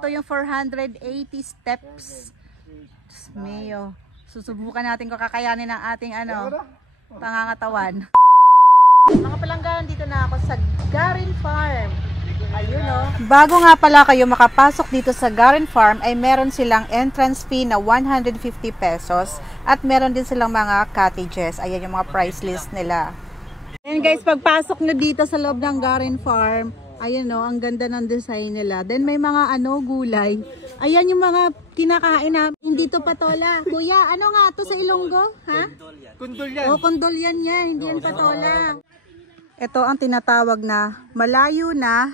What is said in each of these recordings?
ito yung 480 steps. Diyos mio. Susubukan natin kung kakayanin ng ating pangangatawan. Mga palanggan, dito na ako sa Garin Farm. Ayun o. Bago nga pala kayo makapasok dito sa Garin Farm ay meron silang entrance fee na 150 pesos at meron din silang mga cottages. Ayan yung mga price list nila. Ayan guys, pagpasok nyo dito sa loob ng Garin Farm, ayan o, ang ganda ng design nila. Then may mga gulay. Ayan yung mga kinakain na. Hindi to patola. Kuya, ano nga to sa Ilonggo? Ha? Kundol yan. O, kundol yan niya. Hindi yan patola. Ito ang tinatawag na malayo na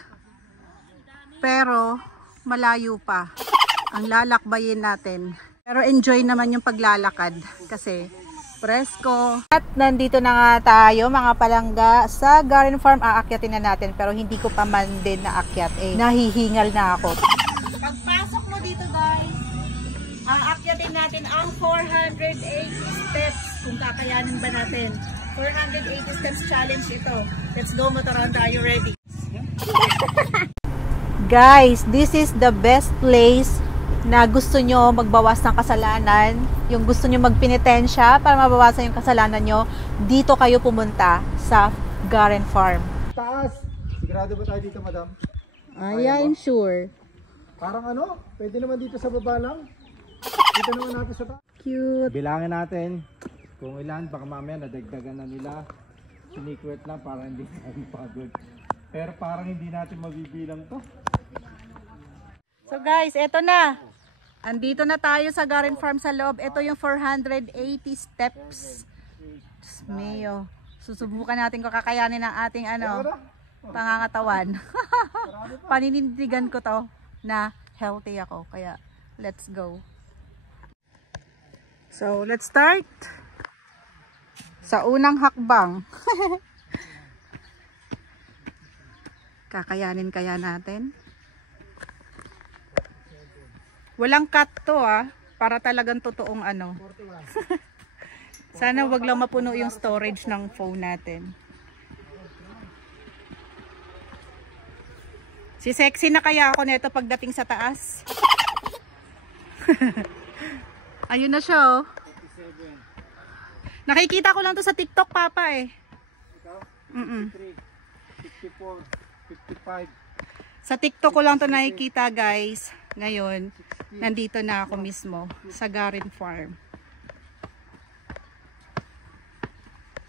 pero malayo pa ang lalakbayin natin. Pero enjoy naman yung paglalakad kasi presko. At nandito na nga tayo mga palangga sa Garin Farm. Aakyatin na natin pero hindi ko pa man din naakyat. Nahihingal na ako. Pagpasok mo dito guys, aakyatin natin ang 480 steps kung kakayanin ba natin. 480 steps challenge ito. Let's go Motoronda, are you ready? Guys, this is the best place na gusto nyo magbawas ng kasalanan. Yung gusto nyo magpenitensya para mabawasan yung kasalanan nyo. Dito kayo pumunta sa Garin Farm. Taas! Sigurado ba tayo dito, madam? I'm sure. Parang pwede naman dito sa baba lang. Dito naman natin sa taas. Cute. Bilangin natin kung ilan, baka mamaya nadagdagan na nila. Sinikwet lang para hindi tayo pagod. Pero parang hindi natin mabibilang to. So guys, eto na. Andito na tayo sa Garin Farm sa loob. Ito yung 480 steps. Diyos mio. Susubukan natin kung kakayanin ng ating pangangatawan. Paninindigan ko to na healthy ako. Kaya let's go. So let's start. Sa unang hakbang. Kakayanin kaya natin? Walang cut to para talagang totoong Sana wag lang mapuno yung storage ng phone natin. Si sexy na kaya ako nito pagdating sa taas. Ayun na siya oh. Nakikita ko lang to sa TikTok papa Ikaw? 54, 55. Sa TikTok ko lang to nakikita guys. Ngayon, nandito na ako mismo sa Garin Farm.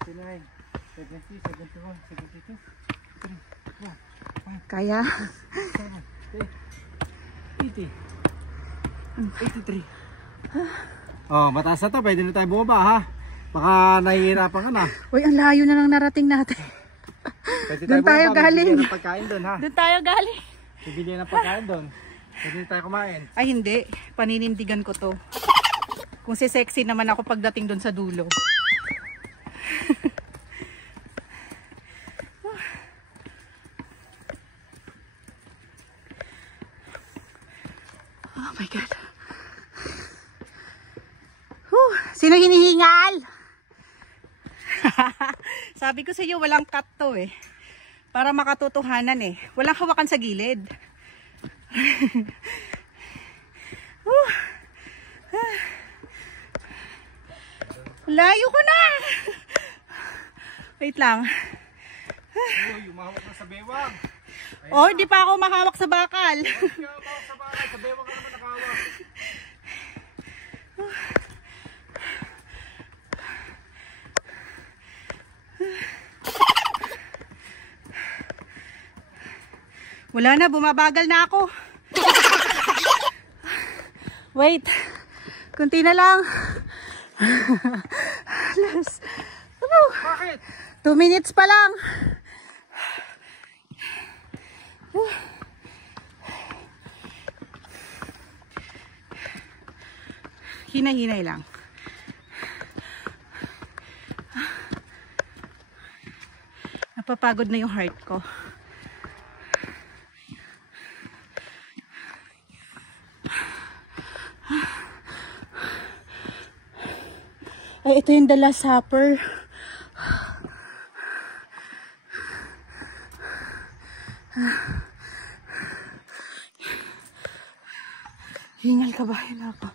69, 70, 71, 72, 3, 4, 5, Kaya? 7, 80, 83. Oh, mataas na to. Pwede na tayo bumaba ha. Baka nahihirapan ka na. Uy, ang layo na lang narating natin. Doon tayo galing. Bibili ng pagkain doon ha. Doon tayo galing. Bibili ng pagkain doon. Pwede tayo kumain. Ay hindi, paninindigan ko to. Kung si sexy naman ako pagdating doon sa dulo. Oh my God. Sino hinihingal? Sabi ko sa iyo walang cut to para makatotohanan walang hawakan sa gilid. Layo ko na. Wait lang. Umahawak na sa bewang. Oh, hindi pa ako mahawak sa bakal. Hindi ka mahawak sa bakal. Sa bewang ka naman nakahawak. Wala na, bumabagal na ako. Wait. Kunti na lang. Bakit? 2 minutes pa lang. Hinay-hinay lang. Napapagod na yung heart ko. Ay, ito yung The Last Supper. Hingal kabayo na ako.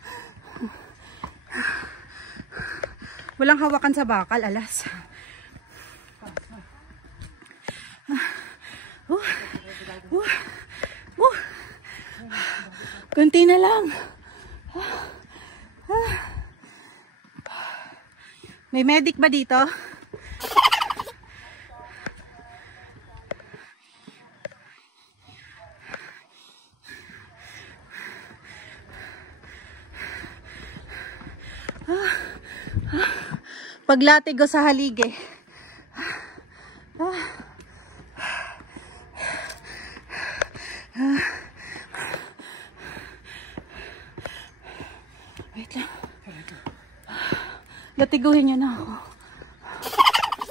Walang hawakan sa bakal, alas. Kunti na lang. May medic ba dito? Paglatig ko sa halige. Wait lang. Latiguhin niyo na ako.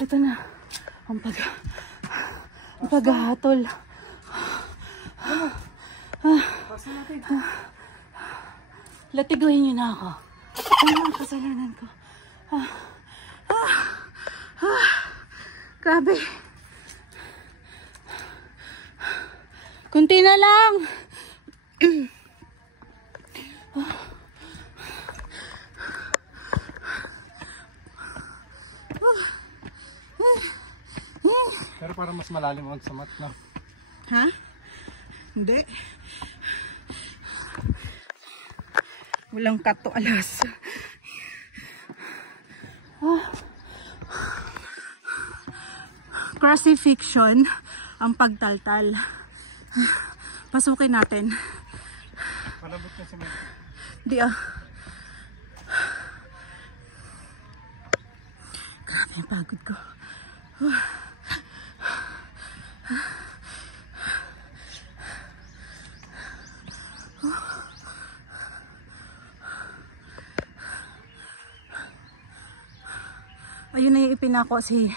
Ito na. Ang paghahatol. Latiguhin niyo na ako. Ano ang kasalanan ko? Grabe. Kunti na lang. Pero parang mas malalim ang sa mat na. Ha? Hindi. Walang kato alas. Crucifixion ang pagtaltal. Pasukin natin. Malambot na siya. Di Grabe ang pagod ko. Ayun na yung ipinako si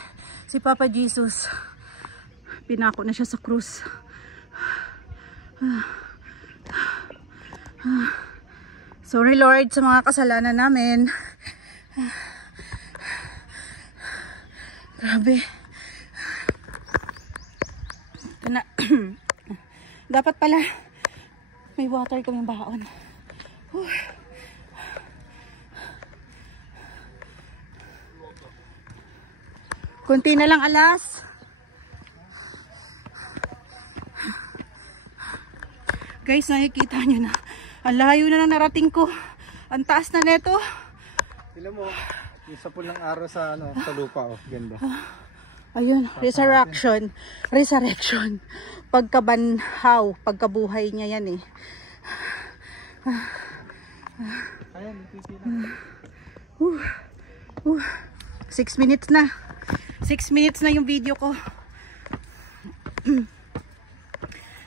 Papa Jesus. Pinako na siya sa krus. Sorry Lord sa mga kasalanan namin. Grabe. Ito na. Dapat pala may water kaming baon. Kunti na lang alas. Guys, nakikita nyo na. Ang layo na lang narating ko. Ang taas na neto. Tignan mo, yung sapul ng araw sa sa lupa, oh, ganda. Ayun, resurrection. Resurrection. Pagkabanhaw, pagkabuhay niya yan eh. Ayan, pipila. 6 minutes na. 6 minutes na yung video ko.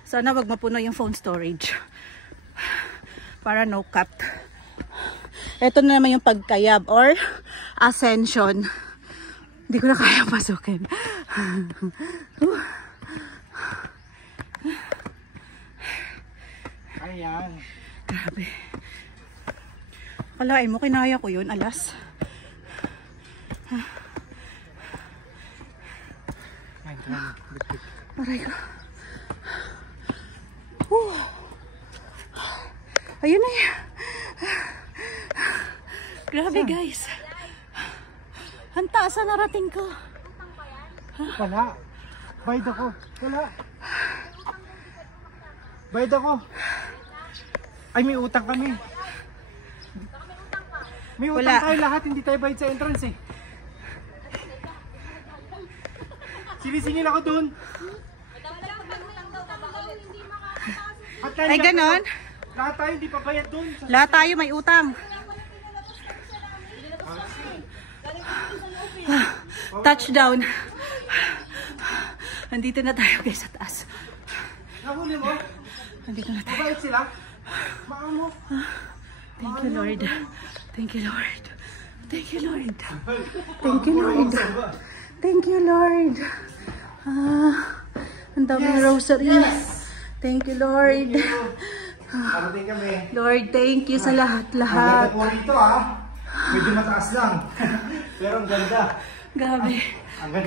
Sana wag mapuno yung phone storage. Para no cut. Ito na naman yung pagkayab or ascension. Hindi ko na kaya pasukin. Ayan. Grabe. Kalain mo, kinaya ko yun, alas. Aray ko. Ayun na yan. Grabe guys. Ang taas na narating ko. Wala. Bayad ako. Wala. Bayad ako. Ay, may utang kami. May utang Wala. tayo lahat. Hindi tayo bayad sa entrance eh. Sinisingil ako dun. Ay, ganon? Lahat tayo hindi pa bayad dun. Lahat tayo may utang. Touchdown. Nandito na tayo guys sa taas. Nahuli mo? Nandito na tayo. Mabait sila? Maamo. Thank you Lord. Thank you Lord. Thank you Lord. Thank you Lord. Thank you Lord. Ang daming rosary. Thank you Lord. Parating kami. Lord, thank you sa lahat-lahat. Ang ganda po rito Medyo mataas lang. Pero ang ganda. Gabi.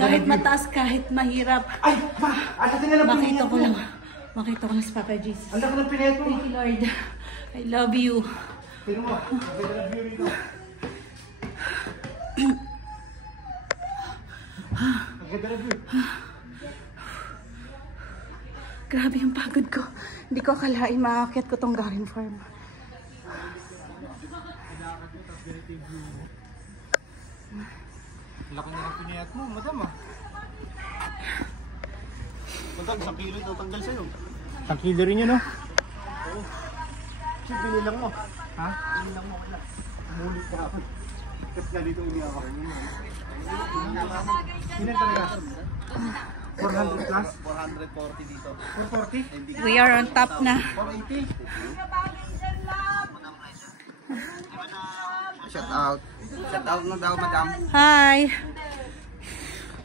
Kahit mataas, kahit mahirap. Ay, ma! Ang laki na lang Makita ko lang si Papa Jesus. Ang laki ng pinayat mo. Thank you Lord. I love you. Tignan mo, ang ganda ng view rito. Ang ganda ng view. Grabe yung pagod ko. Hindi ko akalain maaakit ko tong garden farm. Laki na ng piniyat mo, madam ah. Madam, 1 kilo ito tanggal sa'yo. 1 kilo rin yun, no? Oo. Kasi binilang mo. Ha? Binilang mo wala. Umulit ka ako. Kasi nga dito uli ako. Ilan talaga? 400 plus? 440 dito. 440? We are on top na. 480? Shout out. Shout out na daw, madam. Hi!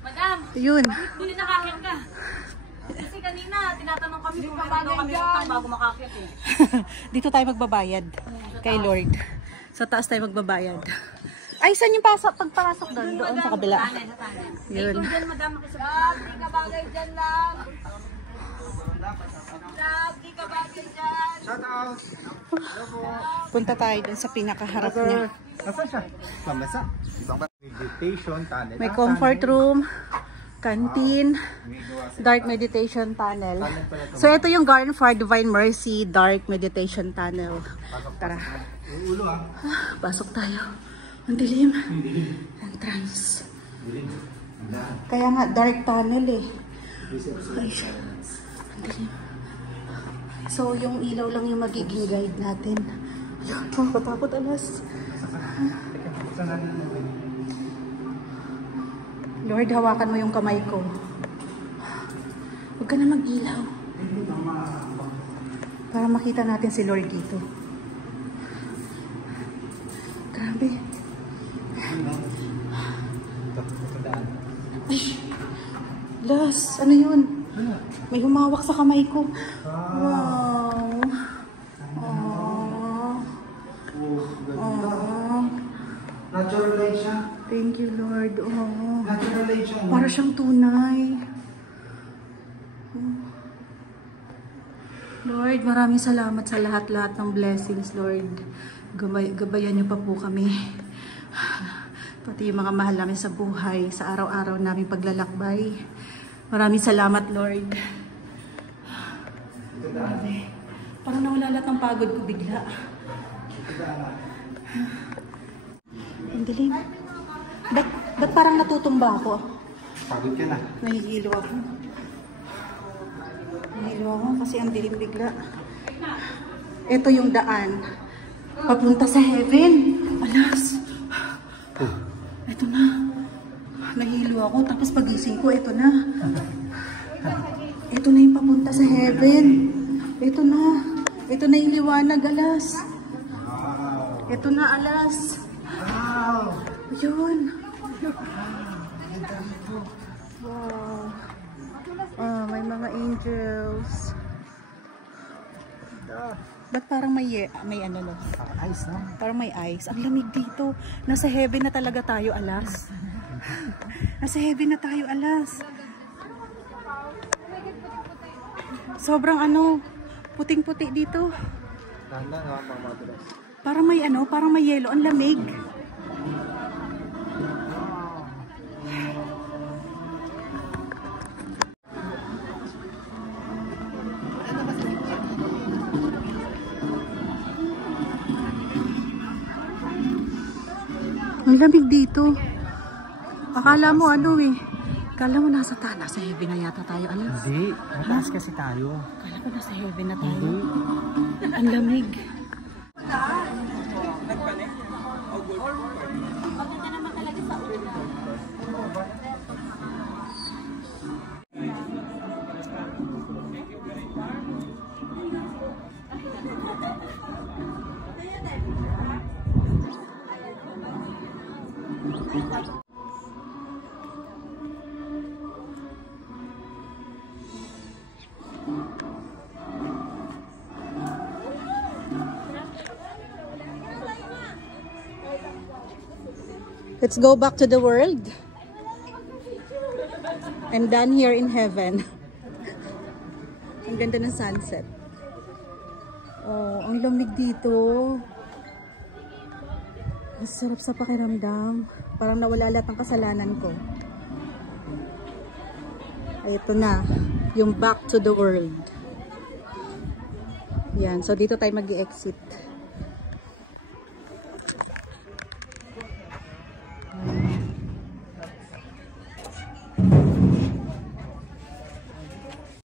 Madam, Yun. hindi nakakit ka. Kasi kanina, tinatanong kami kung meron daw kami utang bago makakit eh. Dito tayo magbabayad kay Lord. Sa taas tayo magbabayad. Ay, saan yung pagpasok doon? Doon sa kabila. Tanan, sa tanan. Yun. Ikaw dyan, madam, makisabi. Hindi ka bagay dyan lang. Hindi ka bagay dyan. Shout out! Punta tayo dun sa pinakaharap niya. Nasaan siya? Pambasa. Ibang ba? Meditation tunnel. May comfort room, canteen, dark meditation tunnel. So ito yung Garden for Divine Mercy Dark Meditation Tunnel. Tara, Ulo ah. pasok tayo. Ang dilim. Entrance. Kaya nga dark tunnel eh. Ay, siya. Ang dilim. So yung ilaw lang yung magiging guide natin. Ayun, katakot alas. Saan natin mo? Lord, hawakan mo yung kamay ko. Huwag ka na mag-ilaw. Para makita natin si Lord dito. Grabe. Ay, Las, ano yun? May humawak sa kamay ko. Wow. Aww. Aww. Natural light siya. Thank you, Lord. Oh. Natural light siya. Para siyang tunay. Lord, maraming salamat sa lahat-lahat ng blessings, Lord. Gabayan niyo pa po kami. Pati yung mga mahal namin sa buhay, sa araw-araw namin paglalakbay. Maraming salamat, Lord. Grabe. Parang nawala lahat ng pagod ko bigla. Ang dilim. Ba't parang natutumba ako? Pagod ka na. Nahihilo ako. Nahihilo ako kasi ang dilim bigla. Ito yung daan. Papunta sa heaven. Alas. Ito na. Nahihilo ako. Tapos pagising ko, ito na. Ito na yung papunta sa heaven. Ito na. Ito na yung liwanag, alas. Ito na, alas. Wow! Yun. Wow. Oh, may mga angels. Ba't parang may ano no? Ice na. Parang may ice. Ang lamig dito. Nasa heaven na talaga tayo, alas. Nasa heaven na tayo, alas. Sobrang ano, puting-puti dito. Tanda nga mga madulas. Parang may ano, parang may yelo. Ang lamig. Ang lamig dito. Akala mo ano eh. Akala mo nasa heaven na yata tayo. Alas. Hindi. Mataas kasi tayo. Akala ko nasa heaven na tayo. Ang lamig. Let's go back to the world. I'm done here in heaven. Ang ganda ng sunset. Oh, ang lamig dito. Ang sarap sa pakiramdam. Parang nawala lahat ng kasalanan ko. Ay, ito na. Yung back to the world. Yan. So, dito tayo mag-exit.